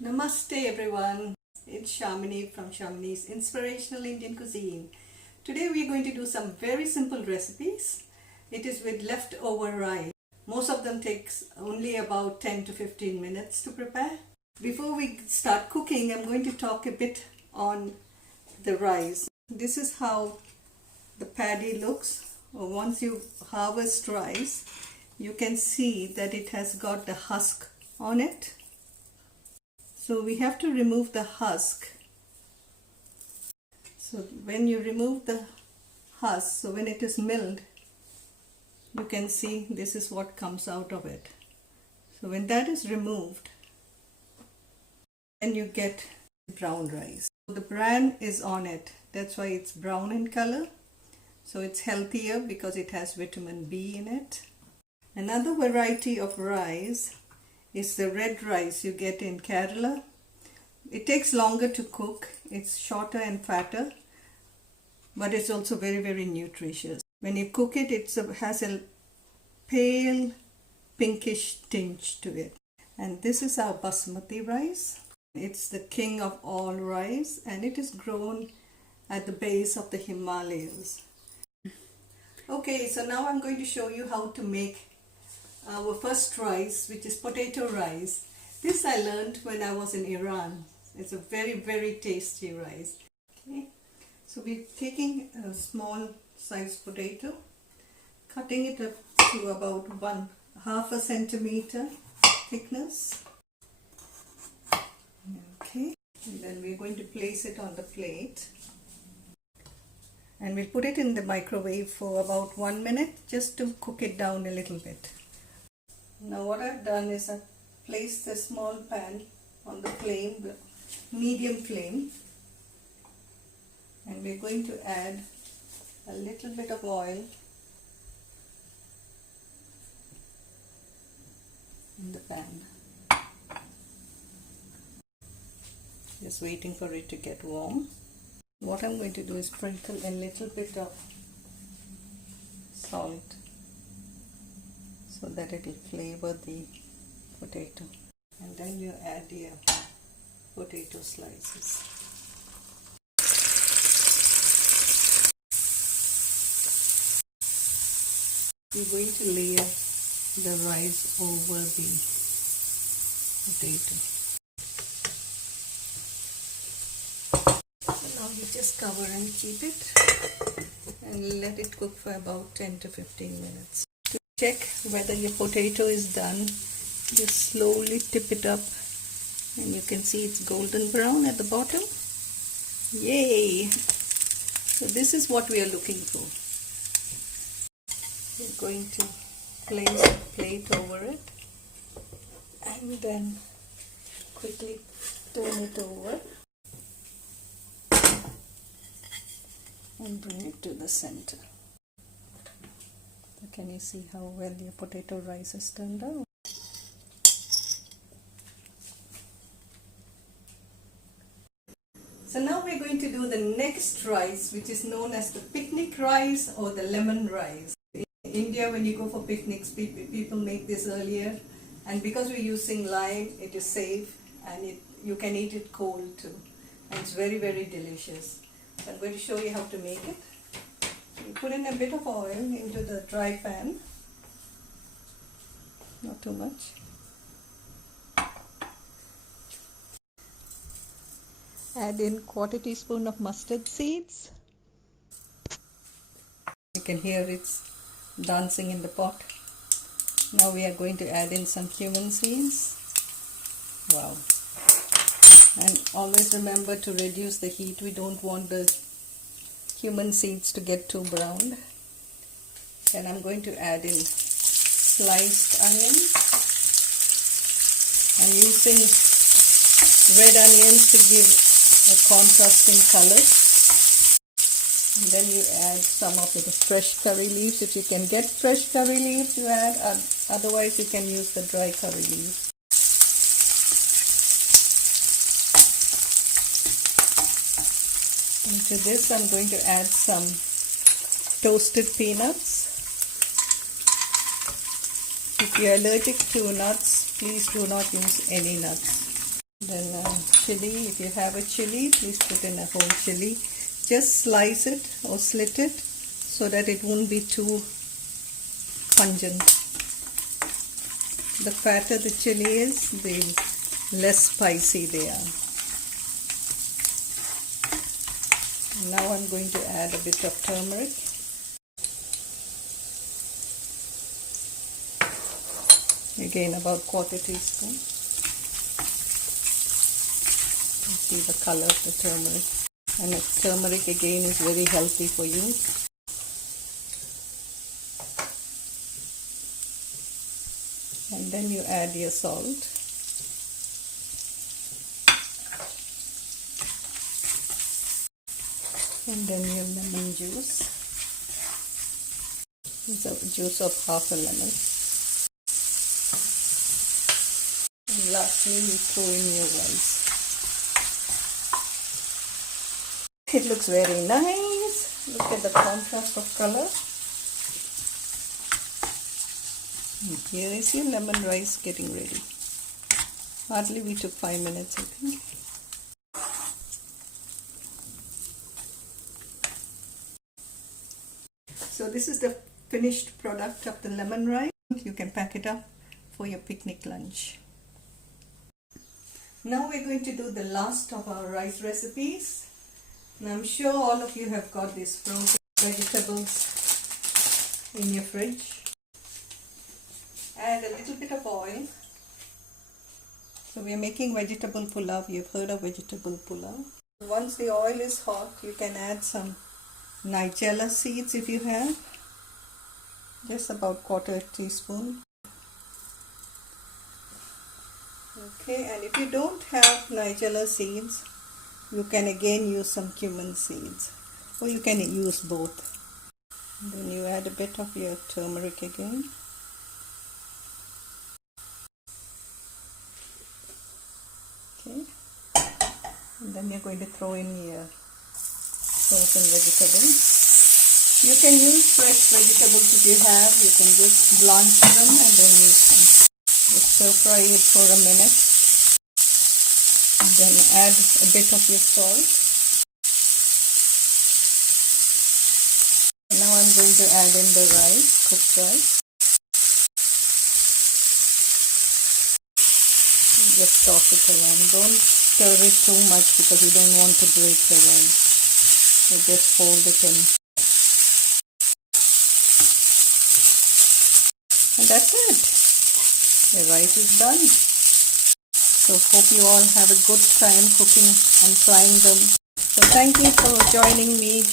Namaste everyone, it's Shamini from Shamini's Inspirational Indian Cuisine. Today we are going to do some very simple recipes. It is with leftover rice. Most of them takes only about 10 to 15 minutes to prepare. Before we start cooking, I'm going to talk a bit on the rice. This is how the paddy looks. Once you harvest rice, you can see that it has got the husk on it. So we have to remove the husk. So when you remove the husk, so when it is milled, you can see this is what comes out of it. So when that is removed, then you get brown rice. The bran is on it. That's why it's brown in color. So it's healthier because it has vitamin B in it. Another variety of rice is the red rice you get in Kerala. It takes longer to cook. It's shorter and fatter, but it's also very, very nutritious. When you cook it, it has a pale pinkish tinge to it. And this is our basmati rice. It's the king of all rice, and it is grown at the base of the Himalayas. Okay, so now I'm going to show you how to make our first rice, which is potato rice. This I learned when I was in Iran. It's a very, very tasty rice. Okay, so we're taking a small sized potato, cutting it up to about half a centimeter thickness. Okay, and then we're going to place it on the plate. And we'll put it in the microwave for about 1 minute just to cook it down a little bit. Now what I've done is I've placed the small pan on the flame, the medium flame, and we're going to add a little bit of oil in the pan. Just waiting for it to get warm. What I'm going to do is sprinkle a little bit of salt so that it will flavor the potato, and then you add your potato slices. You're going to layer the rice over the potato. So now you just cover and keep it and let it cook for about 10 to 15 minutes. To check whether your potato is done, just slowly tip it up, and you can see it's golden brown at the bottom. Yay! So this is what we are looking for. We're going to place a plate over it and then quickly turn it over and bring it to the center. So can you see how well your potato rice has turned out? So now we're going to do the next rice, which is known as the picnic rice or the lemon rice. In India, when you go for picnics, people make this earlier, and because we're using lime, it is safe, and you can eat it cold too, and it's very, very delicious. So I'm going to show you how to make it. You put in a bit of oil into the dry pan, not too much. Add in 1/4 teaspoon of mustard seeds. You can hear it's dancing in the pot. Now we are going to add in some cumin seeds. Wow. And always remember to reduce the heat. We don't want the cumin seeds to get too browned. Then I'm going to add in sliced onions. I'm using red onions to give a contrasting color. And then you add some of the fresh curry leaves. If you can get fresh curry leaves, you add. Otherwise, you can use the dry curry leaves. Into this, I'm going to add some toasted peanuts. If you are allergic to nuts, please do not use any nuts. Then chili. If you have a chili, please put in a whole chili. Just slice it or slit it so that it won't be too pungent. The fatter the chili is, the less spicy they are. Now I'm going to add a bit of turmeric. Again, about 1/4 teaspoon. You see the color of the turmeric. And the turmeric again is very healthy for you. And then you add your salt. And then your lemon juice. It's a juice of half a lemon. And lastly, you throw in your rice. It looks very nice. Look at the contrast of color. And here is your lemon rice getting ready. Hardly we took 5 minutes, I think. So this is the finished product of the lemon rice. You can pack it up for your picnic lunch. Now we're going to do the last of our rice recipes. And I'm sure all of you have got these frozen vegetables in your fridge. Add a little bit of oil. So we are making vegetable pulao. You've heard of vegetable pulao. Once the oil is hot, you can add some Nigella seeds if you have. Just about 1/4 teaspoon. Okay, and if you don't have Nigella seeds, you can again use some cumin seeds, or you can use both. And then you add a bit of your turmeric again. Okay, and then you're going to throw in your frozen vegetables. You can use fresh vegetables if you have. You can just blanch them and then use them. Just stir fry it for a minute. And then add a bit of your salt. And now I'm going to add in the rice, cooked rice. And just toss it around. Don't stir it too much because you don't want to break the rice. So just fold it in. And that's it. The rice is done. So hope you all have a good time cooking and trying them. So thank you for joining me